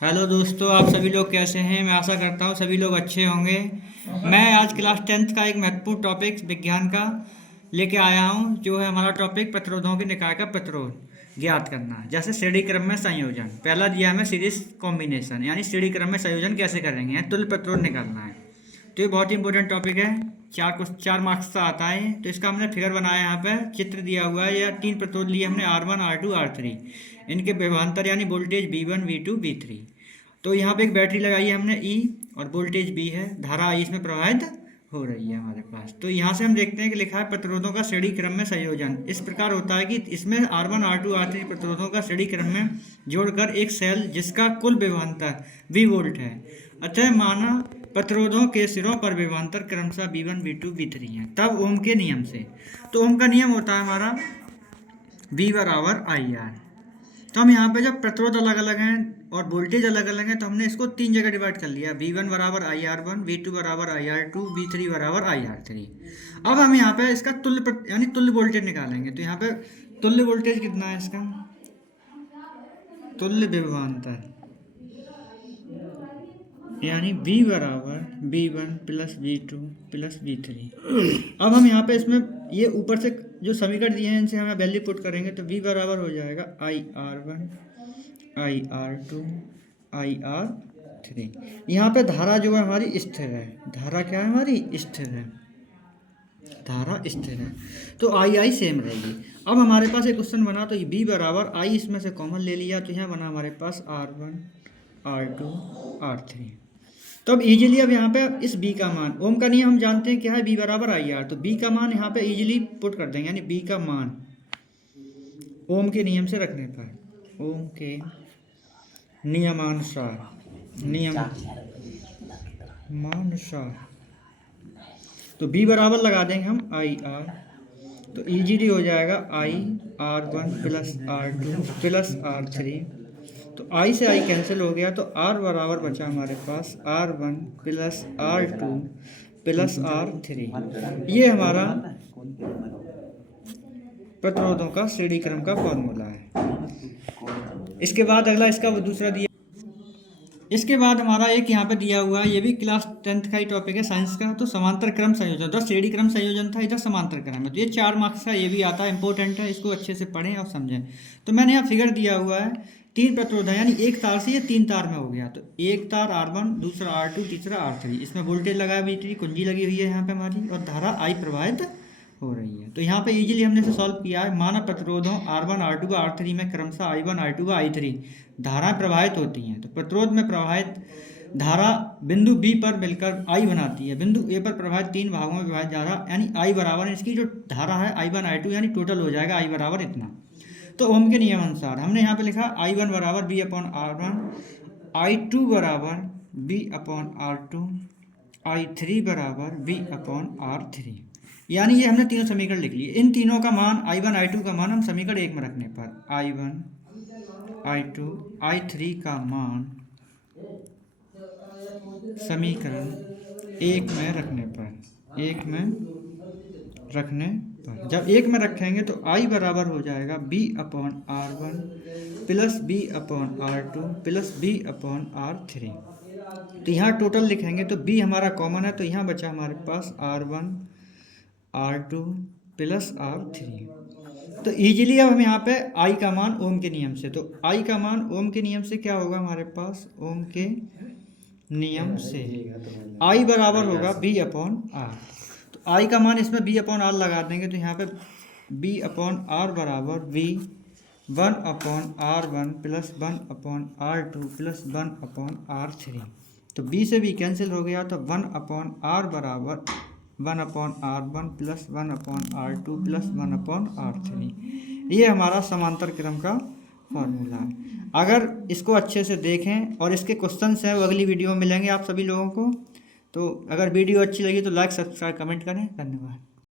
Hello दोस्तों, आप सभी लोग कैसे हैं। मैं आशा करता हूँ सभी लोग अच्छे होंगे। मैं आज क्लास 10th का एक महत्वपूर्ण टॉपिक विज्ञान का लेके आया हूँ, जो है हमारा टॉपिक प्रतिरोधों के निकाय का प्रतिरोध ज्ञात करना। जैसे श्रेणी क्रम में संयोजन पहला दिया हमें, सीरीज कॉम्बिनेशन यानी श्रेणी क्रम में संयोजन कैसे करेंगे, तुल्य प्रतिरोध निकालना है। तो ये बहुत ही इंपॉर्टेंट टॉपिक है, 4 मार्क्स का आता है। तो इसका हमने फिगर बनाया, यहाँ पे चित्र दिया हुआ है। या 3 प्रतिरोध लिए हमने R1 R2 R3, इनके विभवांतर यानी वोल्टेज V1 V2 V3। तो यहाँ पे एक बैटरी लगाई है हमने E, और वोल्टेज B है, धारा I इसमें प्रवाहित हो रही है हमारे पास। तो यहाँ से हम देखते हैं कि लिखा है प्रतिरोधों का श्रेणी क्रम में संयोजन इस प्रकार होता है कि इसमें R1 R2 R3 प्रतिरोधों का श्रेणी क्रम में जोड़कर एक सेल जिसका कुल विभवांतर V वोल्ट है। अतः माना प्रतिरोधों के सिरों पर विभवांतर क्रमशः V1 V2 V3 हैं, तब ओम के नियम से। तो ओम का नियम होता है हमारा V बराबर IR। तो हम यहाँ पे जब प्रतिरोध अलग अलग हैं और वोल्टेज अलग अलग हैं, तो हमने इसको 3 जगह डिवाइड कर लिया। V1 बराबर IR1, V2 बराबर IR2, V3 बराबर IR3। अब हम यहाँ पे इसका यानी तुल्य वोल्टेज निकालेंगे। तो यहाँ पे तुल्य वोल्टेज कितना है इसका, तुल्य विभवांतर यानी V बराबर V1 plus V2 plus V3। अब हम यहाँ पे इसमें ये ऊपर से जो समीकरण दिए हैं इनसे हमें वैल्यू पुट करेंगे। तो V बराबर हो जाएगा IR1 IR2 IR3। यहाँ पे धारा जो है हमारी स्थिर है। धारा क्या है हमारी, स्थिर है। धारा स्थिर है तो आई सेम रहेगी। अब हमारे पास एक क्वेश्चन बना, तो B बराबर I इसमें से कॉमन ले लिया, तो यहाँ बना हमारे पास R1 R2 R3। तो अब इजीली अब यहाँ पे इस B का मान, ओम का नियम हम जानते हैं क्या है, B बराबर IR। तो B का मान यहाँ पे इजीली पुट कर देंगे, यानी B का मान ओम के नियम से रखने पर, ओम के नियमानुसार तो B बराबर लगा देंगे हम IR। तो इजीली हो जाएगा IR1 plus R2 plus R3। तो I से I कैंसिल हो गया, तो R बराबर बचा हमारे पास R1 plus R2 plus R3। ये हमारा प्रतिरोधों का श्रेणी क्रम का फॉर्मूला है। इसके बाद अगला इसका दूसरा दिया, इसके बाद हमारा एक यहाँ पे दिया हुआ है, ये भी क्लास 10th का ही टॉपिक है साइंस का। तो समांतर क्रम संयोजन, तो श्रेणी क्रम संयोजन था, इधर समांतर क्रम है। तो ये 4 मार्क्स का ये भी आता है, इंपॉर्टेंट है, इसको अच्छे से पढ़ें और समझें। तो मैंने यहाँ फिगर दिया हुआ है, 3 प्रतिरोध है, यानी एक तार से ये 3 तार में हो गया। तो एक तार R1, दूसरा R2, तीसरा R3। इसमें वोल्टेज लगाया, बैटरी कुंजी लगी हुई है यहाँ पे हमारी, और धारा I प्रवाहित हो रही है। तो यहाँ पे इजीली हमने इसे सॉल्व किया है। माना प्रतिरोधों R1 R2 R3 में क्रमशः I1 I2 I3 धाराएं प्रवाहित होती हैं। तो प्रतिरोध में प्रवाहित धारा बिंदु B पर मिलकर I बनाती है। बिंदु A पर प्रवाहित 3 भागों में विभाजित धारा यानी I बराबर, इसकी जो धारा है I1 I2 यानी टोटल हो जाएगा I बराबर इतना। तो ओम के नियम अनुसार हमने यहाँ पे लिखा I1 बराबर B अपॉन R1, I2 बराबर B अपॉन R2, I3 बराबर B अपॉन R3। यानी ये हमने तीनों समीकरण लिख लिए। इन तीनों का मान I1 I2 का मान हम समीकरण 1 में रखने पर I1 I2 I3 का मान समीकरण 1 में रखने पर जब 1 में रखेंगे तो I बराबर हो जाएगा B upon R1 plus B upon R2 plus B upon R3। तो यहाँ टोटल लिखेंगे तो B हमारा कॉमन है, तो यहाँ बचा हमारे पास R1 R2 प्लस R3। तो इजीली अब हम यहाँ पे I का मान ओम के नियम से, तो I का मान ओम के नियम से क्या होगा हमारे पास, ओम के नियम से I बराबर होगा B अपॉन R। तो I का मान इसमें B अपॉन R लगा देंगे, तो यहाँ पे B अपॉन R बराबर V 1 upon R1 plus 1 upon R2 plus 1 upon R3। तो B से B कैंसिल हो गया, तो 1 अपॉन R बराबर 1 upon R1 plus 1 upon R2 plus 1 upon R3। ये हमारा समांतर क्रम का फॉर्मूला है। अगर इसको अच्छे से देखें और इसके क्वेश्चंस हैं वो अगली वीडियो में मिलेंगे आप सभी लोगों को। तो अगर वीडियो अच्छी लगी तो लाइक सब्सक्राइब कमेंट करें। धन्यवाद।